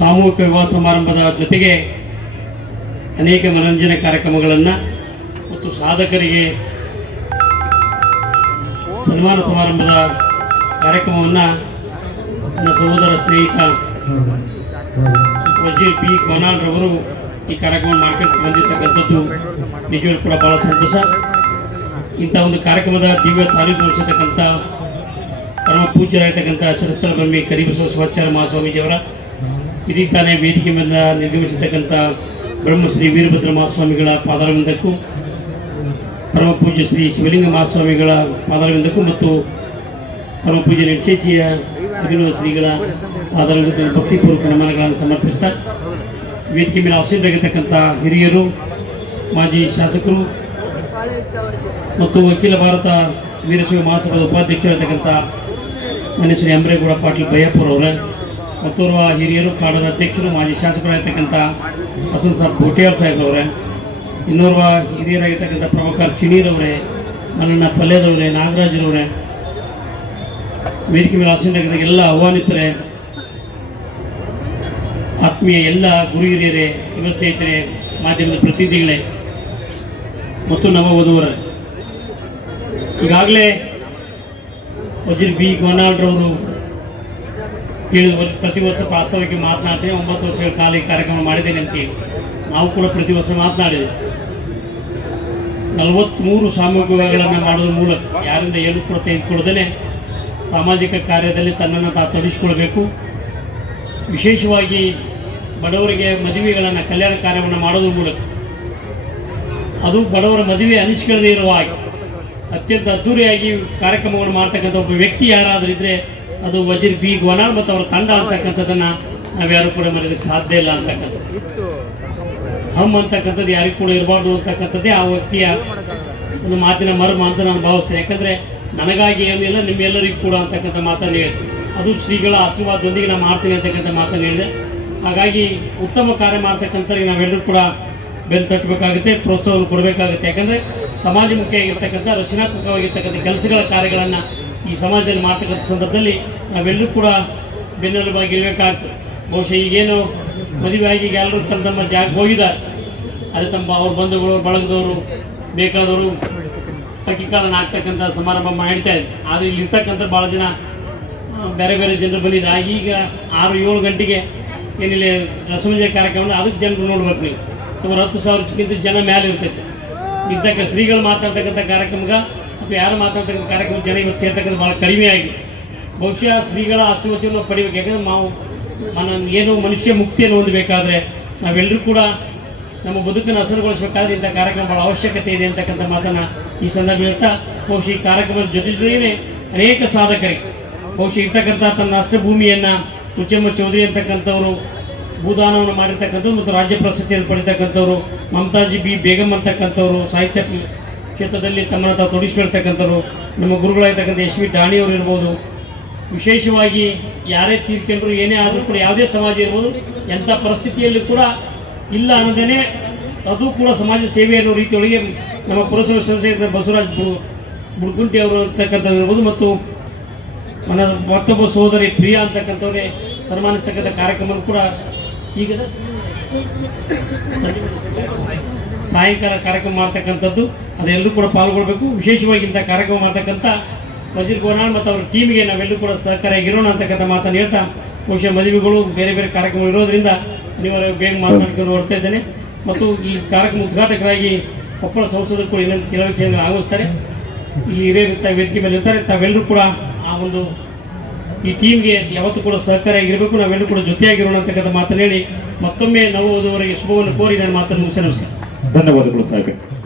ಸಾಮೂಹಿಕ ವಿವಾಹ ಸಮಾರಂಭದ ಜೊತೆಗೆ ಅನೇಕ ಮನರಂಜನೆ ಕಾರ್ಯಕ್ರಮಗಳನ್ನು ಮತ್ತು ಸಾಧಕರಿಗೆ ಸನ್ಮಾನ ಸಮಾರಂಭದ ಕಾರ್ಯಕ್ರಮವನ್ನು ನನ್ನ ಸಹೋದರ ಸ್ನೇಹಿತ ವಜೀರ್ ಪಿ ಕೊನಾಲ್ ರವರು ಈ ಕಾರ್ಯಕ್ರಮ ಮಾಡ್ಕೊಂಡು ಬಂದಿರತಕ್ಕಂಥದ್ದು. ನಿಜವಾಗ್ಲೂ ಕೂಡ ಭಾಳ ಸಂತೋಷ. ಇಂಥ ಒಂದು ಕಾರ್ಯಕ್ರಮದ ದಿವ್ಯ ಸಾನ್ನಿಧ್ಯ ವಹಿಸತಕ್ಕಂಥ ಪರಮ ಪೂಜ್ಯರಾಗಿರ್ತಕ್ಕಂಥ ಶಿರಸ್ಥಳ ಬ್ರಹ್ಮಿ ಕರಿಬಸವ ಶಿವಾಚಾರ್ಯ ಮಹಾಸ್ವಾಮೀಜಿಯವರ ಇದೀಗ ತಾನೇ ವೇದಿಕೆ ಮೇಲೆ ನಿರ್ಗಮಿಸತಕ್ಕಂಥ ಬ್ರಹ್ಮಶ್ರೀ ವೀರಭದ್ರ ಮಹಾಸ್ವಾಮಿಗಳ ಪಾದಾರವಿಂದಕ್ಕೂ, ಪರಮ ಪೂಜ್ಯ ಶ್ರೀ ಶಿವಲಿಂಗ ಮಹಾಸ್ವಾಮಿಗಳ ಪಾದಾರವಿಂದಕ್ಕೂ ಮತ್ತು ಪರಮ ಪೂಜ್ಯ ನಿರ್ಶೇಷಿಯ ಅಭಿನವ ಶ್ರೀಗಳ ಪಾದಾರವಿಂದಕ್ಕೂ ಭಕ್ತಿಪೂರ್ವಕ ನಮನಗಳನ್ನು ಸಮರ್ಪಿಸ್ತಾ, ವೇದಿಕೆ ಮೇಲೆ ಆಶೀರ್ವಾಗಿರ್ತಕ್ಕಂಥ ಹಿರಿಯರು, ಮಾಜಿ ಶಾಸಕರು ಮತ್ತು ಅಖಿಲ ಭಾರತ ವೀರಶೈವ ಮಹಾಸಭಾದ ಉಪಾಧ್ಯಕ್ಷರಾಗಿರ್ತಕ್ಕಂಥ ಮನೆ ಶ್ರೀ ಅಂಬರೇಗೌಡ ಪಾಟೀಲ್ ಬಯ್ಯಪ್ಪುರ ಅವರೇ ಮತ್ತೋರ್ವ ಹಿರಿಯರು ಕಾಡದ ಅಧ್ಯಕ್ಷರು, ಮಾಜಿ ಶಾಸಕರಾಗಿರ್ತಕ್ಕಂಥ ಹಸನ್ ಸಾಬ್ ಭೋಟಿಯಾರ್ ಸಾಹೇಬ್ ಅವರೇ, ಇನ್ನೋರ್ವ ಹಿರಿಯರಾಗಿರ್ತಕ್ಕಂಥ ಪ್ರಮುಖ ಚಿಣೀರವರೇ ಮಲ್ಲಣ್ಣ ಪಲ್ಯದವರೇ ನಾಗರಾಜರವರೇ ವೇದಿಕೆ ಮೇಲೆ ಆಸೀನರಾಗಿದ್ದ ಎಲ್ಲ ಆಹ್ವಾನಿತರೇ, ಆತ್ಮೀಯ ಎಲ್ಲ ಗುರು ಹಿರಿಯರೇ, ಯುವ ಸ್ನೇಹಿತರೆ, ಮಾಧ್ಯಮದ ಪ್ರತಿನಿಧಿಗಳೇ, ಮತ್ತು ನಮ್ಮ ವಧುವರೇ ಈಗಾಗಲೇ ವಜೀರ್ ಬಿ. ಗೋನಾಲ್ಡ್ರವರು ಪ್ರತಿ ವರ್ಷ ಪ್ರಾಸ್ತಾವಿಕ ಮಾತನಾಡ್ತೇನೆ ಒಂಬತ್ತು ವರ್ಷಗಳ ಕಾಲ ಈ ಕಾರ್ಯಕ್ರಮ ಮಾಡಿದ್ದೇನೆ ಅಂತ ಹೇಳಿ ನಾವು ಕೂಡ ಪ್ರತಿ ವರ್ಷ ಮಾತನಾಡಿದೆ. ನಲವತ್ತ್ಮೂರು ಸಾಮೂಹಿಕ ವಿವಾಹಗಳನ್ನು ಮಾಡೋದ್ರ ಮೂಲಕ ಯಾರಿಂದ ಏನು ಕೂಡ ತೆಗೆದುಕೊಳ್ಳದೇ ಸಾಮಾಜಿಕ ಕಾರ್ಯದಲ್ಲಿ ತನ್ನನ್ನು ತಾ ತೊಡಿಸಿಕೊಳ್ಬೇಕು ವಿಶೇಷವಾಗಿ ಬಡವರಿಗೆ ಮದುವೆಗಳನ್ನು, ಕಲ್ಯಾಣ ಕಾರ್ಯವನ್ನು ಮಾಡೋದ್ರ ಮೂಲಕ. ಅದು ಬಡವರ ಮದುವೆ ಅನಿಸಿಕೊಳ್ಳದೇ ಇರುವ ಅತ್ಯಂತ ಅದ್ದೂರಿಯಾಗಿ ಕಾರ್ಯಕ್ರಮಗಳು ಮಾಡ್ತಕ್ಕಂಥ ಒಬ್ಬ ವ್ಯಕ್ತಿ ಯಾರಾದರೂ ಇದ್ದರೆ ಅದು ವಜೀರ್ ಬಿ ಗೋನಾಳ್ ಮತ್ತು ಅವರ ತಂಡ ಅಂತಕ್ಕಂಥದ್ದನ್ನು ನಾವ್ಯಾರು ಕೂಡ ಮರೆಯೋದಕ್ಕೆ ಸಾಧ್ಯ ಇಲ್ಲ ಅಂತಕ್ಕಂಥದ್ದು. ಹಮ್ ಅಂತಕ್ಕಂಥದ್ದು ಯಾರಿಗೂ ಕೂಡ ಇರಬಾರ್ದು ಅಂತಕ್ಕಂಥದ್ದೇ ಆ ವ್ಯಕ್ತಿಯ ಒಂದು ಮಾತಿನ ಮರ್ಮ ಅಂತ ನಾನು ಭಾವಿಸ್ತೇನೆ. ಯಾಕಂದರೆ ನನಗಾಗಿ ಏನಿಲ್ಲ ನಿಮ್ಮೆಲ್ಲರಿಗೂ ಕೂಡ ಅಂತಕ್ಕಂಥ ಮಾತನ್ನು ಹೇಳಿದೆ. ಅದು ಶ್ರೀಗಳ ಆಶೀರ್ವಾದದೊಂದಿಗೆ ನಾನು ಮಾಡ್ತೀನಿ ಅಂತಕ್ಕಂಥ ಮಾತನ್ನು ಹೇಳಿದೆ. ಹಾಗಾಗಿ ಉತ್ತಮ ಕಾರ್ಯ ಮಾಡ್ತಕ್ಕಂಥವ್ರಿಗೆ ನಾವೆಲ್ಲರೂ ಕೂಡ ಬೆನ್ನು ತಟ್ಟಬೇಕಾಗುತ್ತೆ ಪ್ರೋತ್ಸಾಹವನ್ನು ಕೊಡಬೇಕಾಗುತ್ತೆ. ಯಾಕಂದರೆ ಸಮಾಜಮುಖಿಯಾಗಿರ್ತಕ್ಕಂಥ ರಚನಾತ್ಮಕವಾಗಿರ್ತಕ್ಕಂಥ ಕೆಲಸಗಳ ಕಾರ್ಯಗಳನ್ನು ಈ ಸಮಾಜದಲ್ಲಿ ಮಾಡ್ತಕ್ಕಂಥ ಸಂದರ್ಭದಲ್ಲಿ ನಾವೆಲ್ಲರೂ ಕೂಡ ಬೆನ್ನೆಲುಬಾಗಿರ್ಬೇಕಾಗ್ತದೆ ಬಹುಶಃ ಈಗೇನು ಮದುವೆ ಆಗಿ ಈಗ ಎಲ್ಲರೂ ತಮ್ಮ ತಮ್ಮ ಜಾಗಕ್ಕೆ ಹೋಗಿದ್ದಾರೆ. ಅದು ತಮ್ಮ ಅವ್ರ ಬಂಧುಗಳು ಬಳಗದವರು, ಬೇಕಾದವರು ಅಕ್ಕಿಕಾಲನ್ನು ಆಗ್ತಕ್ಕಂಥ ಸಮಾರಂಭ ಮಾಡ್ತಾ ಇದೆ ಆದರೆ ಇಲ್ಲಿ ಇರ್ತಕ್ಕಂಥ ಭಾಳ ಜನ ಬೇರೆ ಬೇರೆ ಜನರು ಬಂದಿದ್ದಾರೆ. ಈಗ ಆರು ಏಳು ಗಂಟೆಗೆ ಏನಿಲ್ಲ ರಸಮಂಜೆ ಕಾರ್ಯಕ್ರಮ ಅದಕ್ಕೆ ಜನರು ನೋಡ್ಬೇಕು ನೀವು. ಸುಮಾರು ಹತ್ತು ಸಾವಿರಕ್ಕಿಂತ ಜನ ಮೇಲೆ ಇರ್ತೈತೆ ಇದ್ದಕ್ಕೆ ಶ್ರೀಗಳು ಮಾತಾಡ್ತಕ್ಕಂಥ ಕಾರ್ಯಕ್ರಮಕ್ಕೆ ಅಥವಾ ಯಾರು ಮಾತಾಡ್ತಕ್ಕಂಥ ಕಾರ್ಯಕ್ರಮ ಜನ ಇವತ್ತು ಸೇರ್ತಕ್ಕಂಥ ಭಾಳ ಕಡಿಮೆ ಆಗಿದೆ. ಬಹುಶಃ ಶ್ರೀಗಳ ಆಶೀರ್ವಚನ ಪಡಿಬೇಕು ಯಾಕಂದ್ರೆ ನಾವು ನನ್ನ ಏನು ಮನುಷ್ಯ ಮುಕ್ತಿಯನ್ನು ಹೊಂದಬೇಕಾದ್ರೆ ನಾವೆಲ್ಲರೂ ಕೂಡ ನಮ್ಮ ಬದುಕನ್ನು ಹಸರುಗೊಳಿಸಬೇಕಾದ್ರೆ ಇಂಥ ಕಾರ್ಯಕ್ರಮ ಭಾಳ ಅವಶ್ಯಕತೆ ಇದೆ ಅಂತಕ್ಕಂಥ ಮಾತನ್ನು ಈ ಸಂದರ್ಭ ಹೇಳ್ತಾ, ಬಹುಶಃ ಈ ಕಾರ್ಯಕ್ರಮದ ಜೊತೆ ಜೊತೆಗೇ ಅನೇಕ ಸಾಧಕರಿಗೆ ಬಹುಶಃ ಇರ್ತಕ್ಕಂಥ ತನ್ನ ಅಷ್ಟಭೂಮಿಯನ್ನು ಮುಚ್ಚಮ್ಮ ಚೌಧರಿ ಅಂತಕ್ಕಂಥವರು, ಭೂದಾನವನ್ನು ಮಾಡಿರ್ತಕ್ಕಂಥವ್ರು ಮತ್ತು ರಾಜ್ಯ ಪ್ರಶಸ್ತಿಯನ್ನು ಪಡಿತಕ್ಕಂಥವ್ರು ಮಮತಾಜಿ ಬಿ ಬೇಗಮ್ ಅಂತಕ್ಕಂಥವ್ರು, ಸಾಹಿತ್ಯ ಕ್ಷೇತ್ರದಲ್ಲಿ ತಮ್ಮನ್ನು ತಾವು ತೊಡಗಿಸ್ಕೊಳ್ತಕ್ಕಂಥವ್ರು ನಮ್ಮ ಗುರುಗಳಾಗಿರ್ತಕ್ಕಂಥ ಯಶ್ವಿ ವಿ ಡಾಣಿಯವರು ಇರ್ಬೋದು. ವಿಶೇಷವಾಗಿ ಯಾರೇ ತೀರ್ಕೊಂಡ್ರು, ಏನೇ ಆದರೂ ಕೂಡ ಯಾವುದೇ ಸಮಾಜ ಇರ್ಬೋದು, ಎಂಥ ಪರಿಸ್ಥಿತಿಯಲ್ಲಿ ಕೂಡ ಇಲ್ಲ ಅನ್ನೋದೇ ಅದು ಕೂಡ ಸಮಾಜ ಸೇವೆ ಅನ್ನೋ ರೀತಿಯೊಳಗೆ ನಮ್ಮ ಪುರಸಭೆ ಸದಸ್ಯ ಬಸವರಾಜ್ ಬು, ಬುಡ್ಕುಂಟಿ ಅವರು ಇರ್ತಕ್ಕಂಥವ್ರು ಇರ್ಬೋದು ಮತ್ತು ಮತ್ತೊಬ್ಬ ಸಹೋದರಿ ಪ್ರಿಯಾ ಅಂತಕ್ಕಂಥವ್ರಿಗೆ ಸನ್ಮಾನಿಸ್ತಕ್ಕಂಥ ಕಾರ್ಯಕ್ರಮ ಕೂಡ ಈಗ ಸಾಯಂಕಾಲ ಕಾರ್ಯಕ್ರಮ ಮಾಡ್ತಕ್ಕಂಥದ್ದು, ಅದೆಲ್ಲರೂ ಕೂಡ ಪಾಲ್ಗೊಳ್ಬೇಕು. ವಿಶೇಷವಾಗಿ ಇಂಥ ಕಾರ್ಯಕ್ರಮ ಮಾಡ್ತಕ್ಕಂಥ ವಜೀರ್ ಗೋನಾಳ್ ಮತ್ತು ಅವ್ರ ಟೀಮ್ಗೆ ನಾವೆಲ್ಲರೂ ಕೂಡ ಸಹಕಾರಿಯಾಗಿರೋಣ ಅಂತಕ್ಕಂಥ ಮಾತನ್ನು ಹೇಳ್ತಾ, ಬಹುಶಃ ಮದುವೆಗಳು ಬೇರೆ ಬೇರೆ ಕಾರ್ಯಕ್ರಮ ಇರೋದ್ರಿಂದ ಅನಿವಾರ್ಯ ಬೇಗ ಮಾತನಾಡ್ಕೊಂಡು ಹೊರಡ್ತಾ ಇದ್ದೇನೆ. ಮತ್ತು ಈ ಕಾರ್ಯಕ್ರಮ ಉದ್ಘಾಟಕರಾಗಿ ಕೊಪ್ಪಳ ಸಂಸದರು ಕೂಡ ಇನ್ನೊಂದು ಕೆಲವು ಕೇಂದ್ರ ಆಗಮಿಸ್ತಾರೆ. ಇಲ್ಲಿ ಹಿರಿಯ ವೇದಿಕೆ ಮೇಲೆ ಇರ್ತಾರೆ, ತಾವೆಲ್ಲರೂ ಕೂಡ ಆ ಒಂದು ಈ ಟೀಮ್ಗೆ ಯಾವತ್ತೂ ಕೂಡ ಸಹಕಾರಿಯಾಗಿರಬೇಕು ನಾವೆಲ್ಲರೂ ಕೂಡ ಜೊತೆಯಾಗಿರೋಣ ಅಂತಕ್ಕಂಥ ಮಾತನ್ನು ಹೇಳಿ ಮತ್ತೊಮ್ಮೆ ನಾವು ಓದುವವರೆಗೆ ಶುಭವನ್ನು ಕೋರಿ ನಾನು ಮಾತನ್ನು ಮುಗಿಸಿ ನಮಸ್ಕಾರ. ಧನ್ಯವಾದಗಳು ಸಾಹೇಬ್